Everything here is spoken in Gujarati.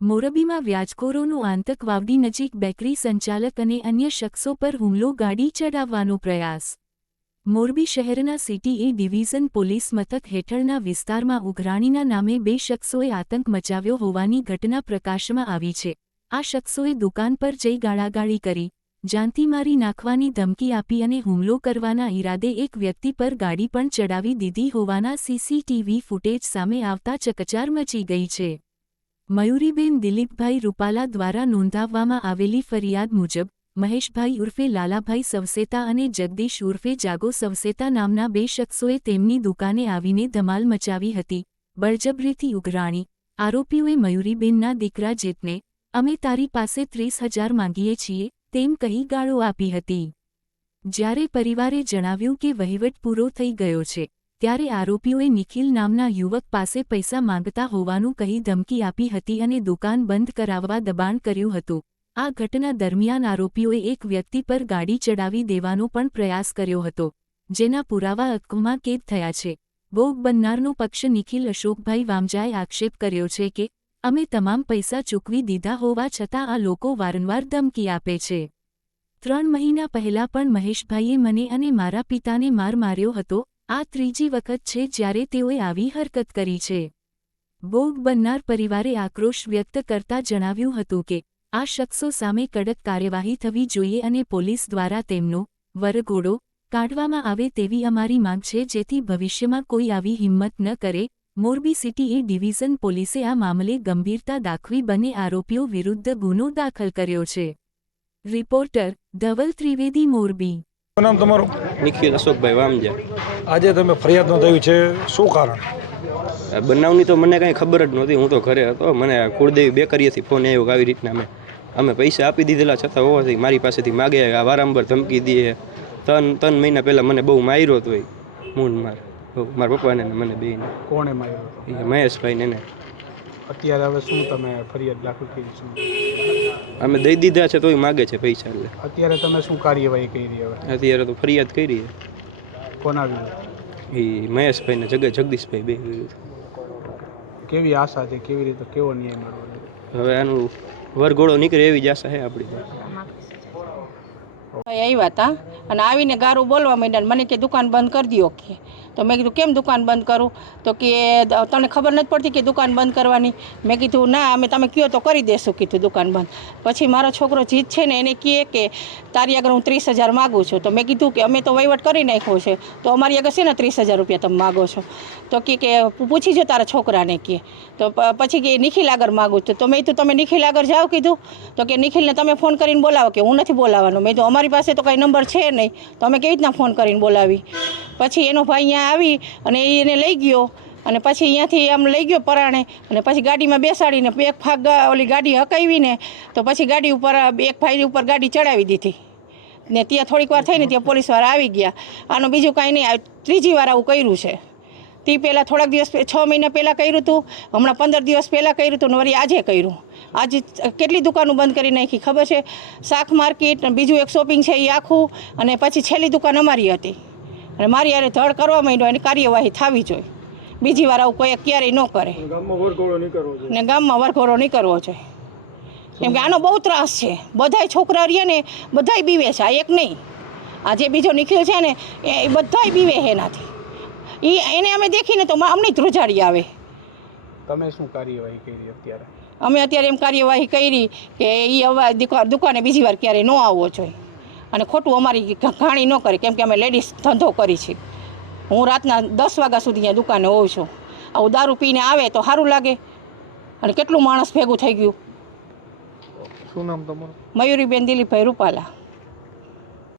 મોરબીમાં વ્યાજખોરોનું આતંક વાવડી નજીક બેકરી સંચાલક અને અન્ય શખ્સો પર હુમલો ગાડી ચડાવવાનો પ્રયાસ મોરબી શહેરના સિટી એ ડિવિઝન પોલીસ મથક હેઠળના વિસ્તારમાં ઉઘરાણીના નામે બે શખ્સોએ આતંક મચાવ્યો હોવાની ઘટના પ્રકાશમાં આવી છે। આ શખ્સોએ દુકાન પર જઈ ગાળાગાળી કરી, જાનથી મારી નાખવાની ધમકી આપી અને હુમલો કરવાના ઈરાદે એક વ્યક્તિ પર ગાડી પણ ચડાવી દીધી હોવાના સીસીટીવી ફૂટેજ સામે આવતા ચકચાર મચી ગઈ છે। મયુરીબેન દિલીપભાઈ રૂપાલા દ્વારા નોંધાવવામાં આવેલી ફરિયાદ મુજબ મહેશભાઈ ઉર્ફે લાલાભાઈ સવસેતા અને જગદીશ ઉર્ફે જાગો સવસેતા નામના બે શખ્સોએ તેમની દુકાને આવીને ધમાલ મચાવી હતી, બળજબરીથી ઉઘરાણી। આરોપીઓએ મયુરીબેનના દીકરા જેતને અમે તારી પાસે 30,000 માંગીએ છીએ તેમ કહી ગાળો આપી હતી। જ્યારે પરિવારે જણાવ્યું કે વહીવટ પૂરો થઈ ગયો છે, ત્યારે આરોપીઓએ નિખિલ નામના યુવક પાસે પૈસા માંગતા હોવાનું કહી ધમકી આપી હતી અને દુકાન બંધ કરાવવા દબાણ કર્યું હતું। આ ઘટના દરમિયાન આરોપીઓએ એક વ્યક્તિ પર ગાડી ચડાવી દેવાનો પણ પ્રયાસ કર્યો હતો, જેના પુરાવા અટકમાં કેદ થયા છે। ભોગ બનનારનો પક્ષ નિખિલ અશોકભાઈ વામજાએ આક્ષેપ કર્યો છે કે અમે તમામ પૈસા ચૂકવી દીધા હોવા છતાં આ લોકો વારંવાર ધમકી આપે છે। 3 મહિના પહેલા પણ મહેશભાઈએ મને અને મારા પિતાને માર માર્યો હતો। આ ત્રીજી વખત છે જ્યારે તેઓએ આવી હરકત કરી છે। ભોગ બનનાર પરિવારે આક્રોશ વ્યક્ત કરતા જણાવ્યું હતું કે આ શખ્સો સામે કડક કાર્યવાહી થવી જોઈએ અને પોલીસ દ્વારા તેમનો વરઘોડો કાઢવામાં આવે તેવી અમારી માંગ છે, જેથી ભવિષ્યમાં કોઈ આવી હિંમત ન કરે। મોરબી સિટી એ ડિવિઝન પોલીસે આ મામલે ગંભીરતા દાખવી બંને આરોપીઓ વિરુદ્ધ ગુનો દાખલ કર્યો છે। રિપોર્ટર ધવલ ત્રિવેદી, મોરબી। નામ તમારું? નિખિલ અશોકભાઈ વામજા। આજે તમે ફરિયાદ નોંધાવી છે, શું કારણ? બનાવની તો મને કાંઈ ખબર જ નહોતી, હું તો ઘરે હતો। મને કુળદેવી બેકરીએથી ફોન આવ્યો કે આવી રીતના અમે પૈસા આપી દીધેલા છતાં હોવાથી મારી પાસેથી માગે, વારંવાર ધમકી દે। 3 મહિના પહેલાં મને બહુ માર્યો હતો, મારા પપ્પાને મને બેને। કોણે માર્યો હતો? મહેશભાઈને ને। અત્યારે હવે શું તમે ફરિયાદ દાખલ કરી છે? અમે દઈ દીધા છે તોય માગે છે પૈસા। એટલે અત્યારે તમે શું કાર્યવાહી કરી? હવે અત્યારે તો ફરિયાદ કરી કોના વિરુદ્ધ? એ મહેશભાઈ ને જગદીશભાઈ બે વિરુદ્ધ। કેવી આશા છે, કેવી રીતે કેવો ન્યાય મળવો? હવે આનું વરઘોડો નીકળે એવી જ આશા છે આપણી। આવ્યા હતા અને આવીને ગારું બોલવા માંડ્યા, મને કે દુકાન બંધ કરી દો કે। તો મેં કીધું કેમ દુકાન બંધ કરું? તો કે તને ખબર નથી પડતી કે દુકાન બંધ કરવાની? મેં કીધું ના, અમે તમે કહો તો કરી દેશું કીધું દુકાન બંધ। પછી મારો છોકરો જીત છે ને એને કહે કે તારી આગળ હું 30,000 માગું છું। તો મેં કીધું કે અમે તો વહીવટ કરી નાખ્યો છે, તો અમારી આગળ છે ને 30,000 રૂપિયા તમે માગો છો? તો કે પૂછી જો તારા છોકરાને કહે। તો પછી કે નિખિલ આગળ માગું છું। તો મેં કીધું તમે નિખિલ આગળ જાઓ કીધું? તો કે નિખિલને તમે ફોન કરીને બોલાવો કે હું નથી બોલાવવાનો। મેં તો અમારી પાસે તો કાંઈ નંબર છે નહીં, તો અમે કેવી રીતના ફોન કરીને બોલાવી? પછી એનો ભાઈ અહીંયા આવી અને એને લઈ ગયો અને પછી અહીંયાથી આમ લઈ ગયો પરાણે અને પછી ગાડીમાં બેસાડીને એક ફાગ ઓલી ગાડી હકાવીને તો પછી ગાડી ઉપર એક ભાઈ ઉપર ગાડી ચડાવી દીધી ને ત્યાં થોડીક વાર થઈને ત્યાં પોલીસવાળા આવી ગયા। આનું બીજું કાંઈ નહીં, ત્રીજી વાર આવું કર્યું છે। તે પહેલાં થોડાક દિવસ 6 મહિના પહેલાં કર્યું હતું, હમણાં 15 દિવસ પહેલાં કર્યું હતું ને વળી આજે કર્યું। આજે કેટલી દુકાનો બંધ કરી નાખી ખબર છે? શાક માર્કેટ, બીજું એક શોપિંગ છે એ આખું, અને પછી છેલ્લી દુકાન અમારી હતી અને મારી યારે ધડ કરવા માંડ્યો એની કાર્યવાહી થવી જોઈએ। બીજી વાર આવું કોઈ ક્યારેય ન કરે ને ગામમાં વરઘોડો નહીં કરવો જોઈએ, કેમ કે આનો બહુ ત્રાસ છે। બધાય છોકરા રહ્યા ને બધાય બીવે છે, આ એક નહીં, આ જે બીજો નિખિલ છે ને એ બધાય બીવે છે એનાથી। એને અમે દેખીને તો અમને ધ્રુજાડી આવે। તમે શું કાર્યવાહી કરી અત્યારે? અમે અત્યારે એમ કાર્યવાહી કરી કે એ હવે દુકાને બીજી વાર ક્યારેય ન આવવો જોઈએ અને ખોટું અમારી ઘાણી ન કરે, કેમ કે અમે લેડીઝ ધંધો કરી છે। હું રાતના 10 વાગ્યા સુધી અહીંયા દુકાને હોઉં છું। આવું દારૂ પીને આવે તો સારું લાગે? અને કેટલું માણસ ભેગું થઈ ગયું। શું નામ તમારું? મયુરીબેન દિલીપભાઈ રૂપાલા।